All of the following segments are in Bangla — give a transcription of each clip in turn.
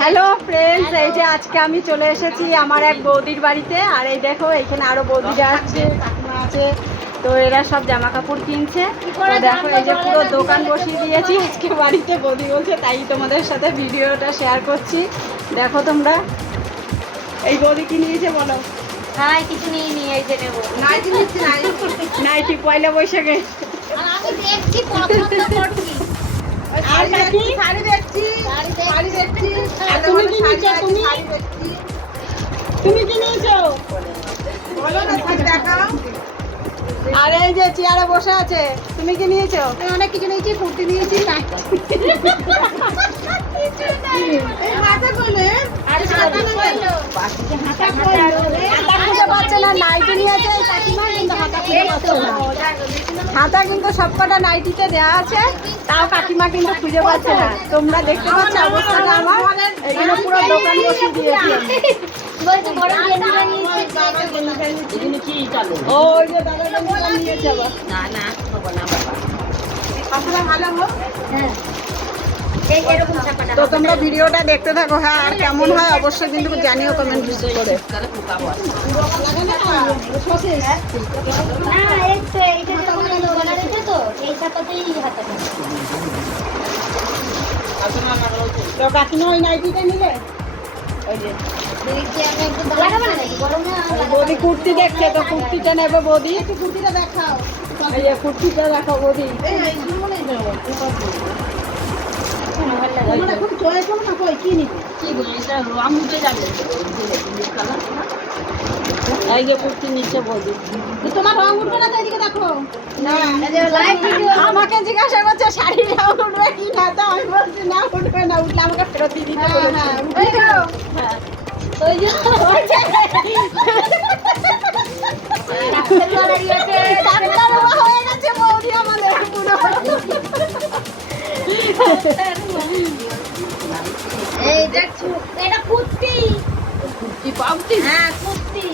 হ্যালো ফ্রেন্ডস, এই যে আজকে আমি চলে এসেছি আমার এক বৌদির বাড়িতে। আর এই দেখো এখানে আরো বৌদিরা আছে, কাকিমা আছে। তো এরা সব জামা কাপড় কিনছে। তো দেখো এই যে পুরো দোকান বসিয়ে দিয়েছি আজকে বাড়িতে, বৌদি বলছে তাই তোমাদের সাথে ভিডিওটা শেয়ার করছি। দেখো তোমরা, এই বৌদি কি নিয়েছে বলো? হ্যাঁ, কিছু নিয়ে নিয়ে এই যে নেবো। নাইটি নিচ্ছি, নাইটি পয়লা বৈশাখে। আমি দেখছি পছন্দ করছি। আর কাকি শাড়ি দেখছি, শাড়ি দেখছি। তুমি কি নিয়েছো? তুমি কি নিয়েছো বলো না, শাড়ি দেখাও। আর এই যে চেয়ারে বসে আছে, তুমি কি নিয়েছো? আমি অনেক কিছু নিয়েছি, কুর্তি নিয়েছি, এই হাতা কইলে আর হাতা কইলো। হাতা খুঁজে পাচ্ছে না, নাইটি নিয়েছে এই কাকিমা, কিন্তু হাতা খুঁজে পাচ্ছে না। হাতা কিন্তু সবকটা নাইটিতে দেওয়া আছে, তাও কাকিমা কিন্তু খুঁজে পাচ্ছে না। তোমরা দেখতে পাচ্ছ অবস্থাটা আমার, এখানে পুরো দোকান বসিয়ে দিয়েছি। বলতে বড় গেঞ্জিটা নিয়েছি। ওই যে দাদাটা নিয়েছে আবার। আপনারা ভালো হোক। হ্যাঁ, এই এরকম ছাপাটা। তো তোমরা ভিডিওটা দেখতে থাকো। হ্যাঁ, আর কেমন হয় অবশ্যই কিন্তু জানিও কমেন্ট করে। না, এই তো এইটা তো বলা রয়েছে তো, এই ছাপাতেই হাতাটা। তো কাকিমা ওই নাইটিটা নিলে? দেখছি আমি একটু লাগাবো না নাকি? গরম না বৌদি কুর্তি দেখছে, তো কুর্তিটা নেবে বৌদি। একটু কুর্তিটা দেখাও। এই যে কুর্তিটা দেখো বৌদি। এই শুনুনই দেবো। তোমরা এখন চয়েস করো না, কই কি নিবে? এই যে কুর্তি নিচ্ছে বৌদি। তোমার রং উঠবে না তো, এদিকে দেখো। Live video. আমাকে জিজ্ঞাসা করছে শাড়ি রং উঠবে কি না, তো আমি বলছি না উঠবে না, উঠলে আমাকে ফেরত দিয়ে দিতে বলেছে। এই তো। ওই যে ডাক্তার বাবা হয়ে গেছে বৌদি আমাদের পুরো। এই দেখছো, এটা কুর্তি। হ্যাঁ, কুর্তি।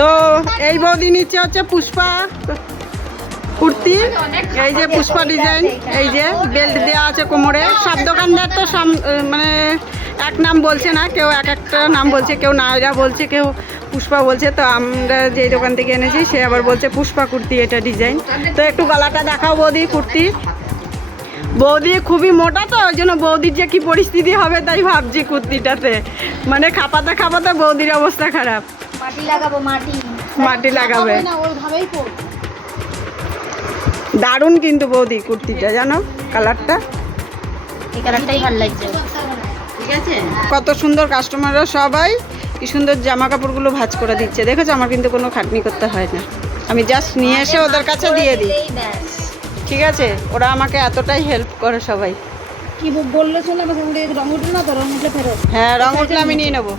তো এই বৌদি নিচ্ছে হচ্ছে পুষ্পা কুর্তি। এই যে পুষ্পা ডিজাইন, এই যে বেল্ট দেওয়া আছে কোমরে। সব দোকানদার তো মানে এক নাম বলছে না, কেউ এক একটা নাম বলছে, কেউ নায়রা বলছে, কেউ পুষ্পা বলছে। তো আমরা যেই দোকান থেকে এনেছি সে আবার বলছে পুষ্পা কুর্তি এটা ডিজাইন। তো একটু গলাটা দেখাও বৌদি কুর্তি। বৌদি খুবই মোটা, তো ওই জন্য বৌদির যে কি পরিস্থিতি হবে তাই ভাবছি কুর্তিটাতে। মানে খাপাতে খাপাতে বৌদির অবস্থা খারাপ। মাটি লাগাবো, মাটি লাগাবে। না, ওইভাবেই পড়। দারুণ কিন্তু বৌদি কুর্তিটা, জানো কালারটা এই কালারটাই ভালো লাগছে। ঠিক আছে, কত সুন্দর। কাস্টমাররা সবাই কি সুন্দর জামা কাপড়গুলো ভাঁজ করে দিচ্ছে, দেখেছো? আমার কিন্তু কোনো খাটনি করতে হয় না, আমি জাস্ট নিয়ে এসে ওদের কাছে দিয়ে দিই। ঠিক আছে, ওরা আমাকে এতটাই হেল্প করে সবাই। কি বললো শোনো, রং উঠলো না তো, রং উঠলে ফেরত। হ্যাঁ, রং উঠলে আমি নিয়ে নেবো।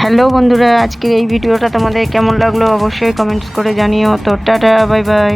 হ্যালো বন্ধুরা, আজকের এই ভিডিওটা তোমাদের কেমন লাগলো অবশ্যই কমেন্টস করে জানিও। তো টাটা, বাই বাই।